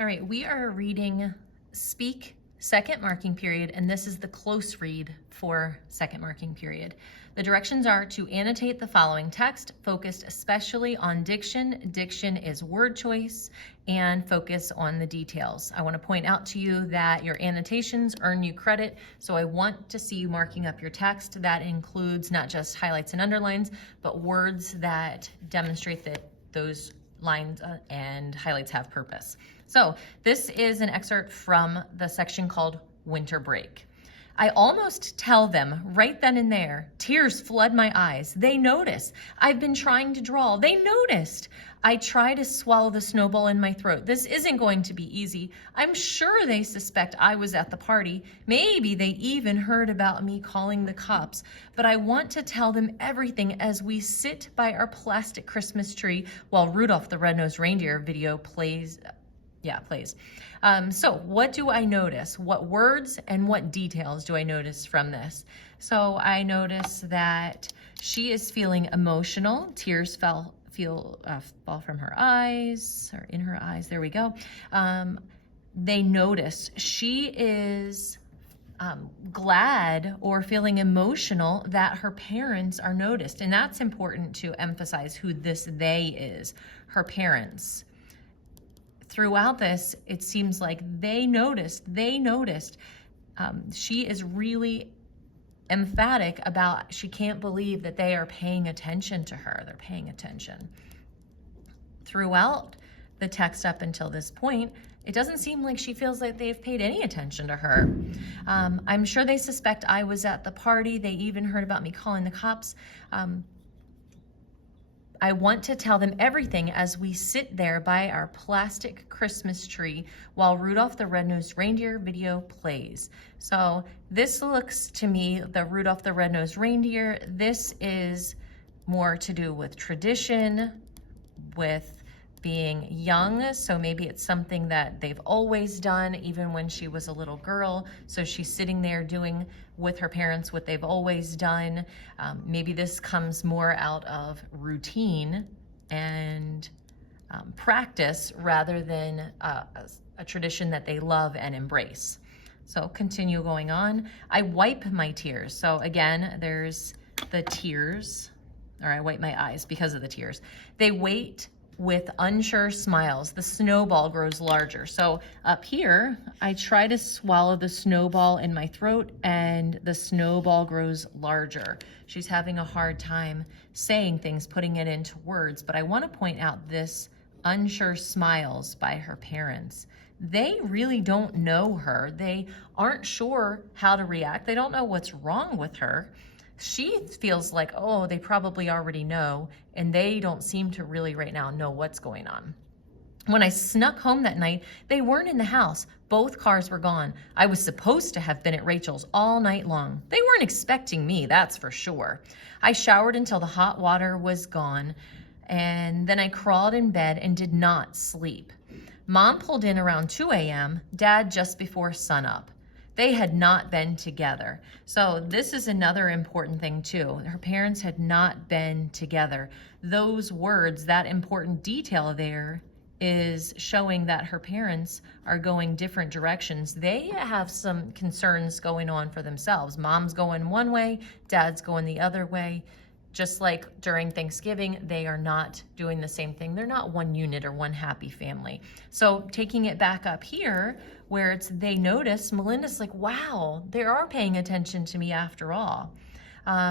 All right, we are reading Speak second marking period, and this is the close read for second marking period. The directions are to annotate the following text, focused especially on diction. Diction is word choice, and focus on the details. I want to point out to you that your annotations earn you credit, so I want to see you marking up your text. That includes not just highlights and underlines, but words that demonstrate that those lines and highlights have purpose. So this is an excerpt from the section called Winter Break. I almost tell them right then and there. Tears flood my eyes. They notice. I've been trying to draw. They noticed. I try to swallow the snowball in my throat. This isn't going to be easy. I'm sure they suspect I was at the party. Maybe they even heard about me calling the cops. But I want to tell them everything as we sit by our plastic Christmas tree while Rudolph the Red-Nosed Reindeer video plays. So what do I notice? What words and what details do I notice from this? So I notice that she is feeling emotional. Tears fall from her eyes, or in her eyes. There we go. They notice she is glad or feeling emotional that her parents are noticed. And that's important to emphasize who this they is, her parents. Throughout this, it seems like they noticed. She is really emphatic about she can't believe that they are paying attention to her. They're paying attention. Throughout the text up until this point, it doesn't seem like she feels like they've paid any attention to her. I'm sure they suspect I was at the party. They even heard about me calling the cops. I want to tell them everything as we sit there by our plastic Christmas tree while Rudolph the Red-Nosed Reindeer video plays. So this looks to me, the Rudolph the Red-Nosed Reindeer, this is more to do with tradition, with being young. So maybe it's something that they've always done, even when she was a little girl. So she's sitting there doing with her parents what they've always done. Maybe this comes more out of routine and practice rather than a tradition that they love and embrace. So continue going on. I wipe my tears. So again, there's the tears, or I wipe my eyes because of the tears. They wait with unsure smiles. The snowball grows larger. So up here, I try to swallow the snowball in my throat and the snowball grows larger. She's having a hard time saying things, putting it into words, but I want to point out this unsure smiles by her parents. They really don't know her. They aren't sure how to react. They don't know what's wrong with her. She feels like, oh, they probably already know, and they don't seem to really right now know what's going on. When I snuck home that night, they weren't in the house. Both cars were gone. I was supposed to have been at Rachel's all night long. They weren't expecting me, that's for sure. I showered until the hot water was gone, and then I crawled in bed and did not sleep. Mom pulled in around 2 a.m., Dad just before sunup. They had not been together. So this is another important thing too. Her parents had not been together. Those words, that important detail there is showing that her parents are going different directions. They have some concerns going on for themselves. Mom's going one way, Dad's going the other way. Just like during Thanksgiving, they are not doing the same thing. They're not one unit or one happy family. So taking it back up here, where it's they notice, Melinda's like, wow, they are paying attention to me after all.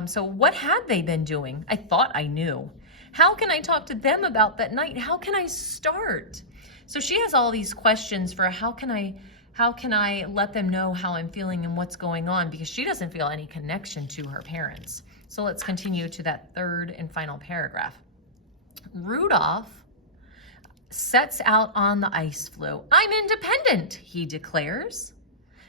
So what had they been doing? I thought I knew. How can I talk to them about that night? How can I start? So she has all these questions for how can I let them know how I'm feeling and what's going on, because she doesn't feel any connection to her parents. So let's continue to that third and final paragraph. Rudolph sets out on the ice floe. I'm independent, he declares.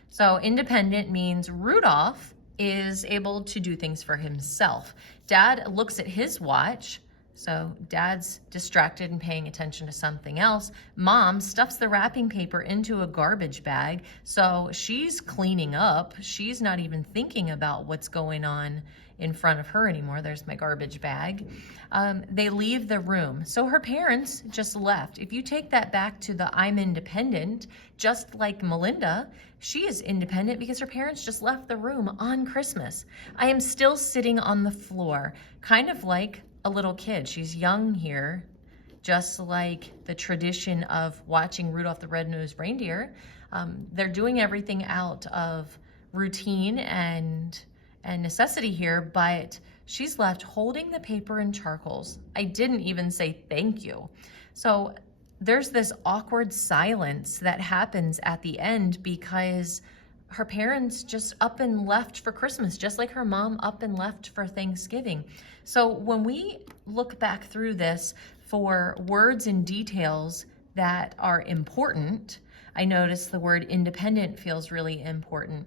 So independent means Rudolph is able to do things for himself. Dad looks at his watch. So Dad's distracted and paying attention to something else. Mom stuffs the wrapping paper into a garbage bag. So she's cleaning up. She's not even thinking about what's going on in front of her anymore. There's my garbage bag. They leave the room. So her parents just left. If you take that back to the I'm independent, just like Melinda, she is independent because her parents just left the room on Christmas. I am still sitting on the floor, kind of like a little kid. She's young here, just like the tradition of watching Rudolph the Red-Nosed Reindeer. They're doing everything out of routine and necessity here, but she's left holding the paper and charcoals. I didn't even say thank you. So there's this awkward silence that happens at the end because her parents just up and left for Christmas, just like her mom up and left for Thanksgiving. So when we look back through this for words and details that are important, I notice the word independent feels really important.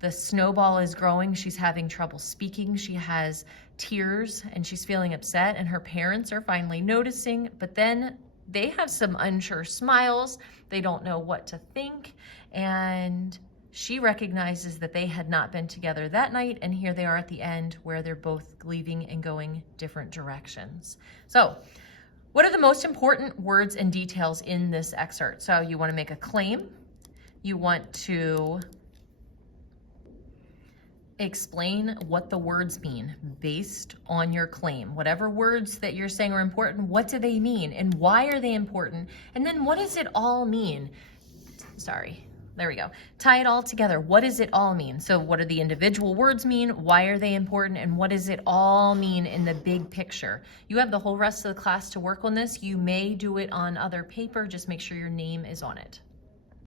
The snowball is growing. She's having trouble speaking. She has tears and she's feeling upset, and her parents are finally noticing, but then they have some unsure smiles. They don't know what to think, and she recognizes that they had not been together that night, and here they are at the end where they're both leaving and going different directions. So what are the most important words and details in this excerpt? So you want to make a claim. You want to explain what the words mean based on your claim. Whatever words that you're saying are important, what do they mean and why are they important? And then what does it all mean? Sorry, there we go. Tie it all together. What does it all mean? So what do the individual words mean? Why are they important? And what does it all mean in the big picture? You have the whole rest of the class to work on this. You may do it on other paper. Just make sure your name is on it.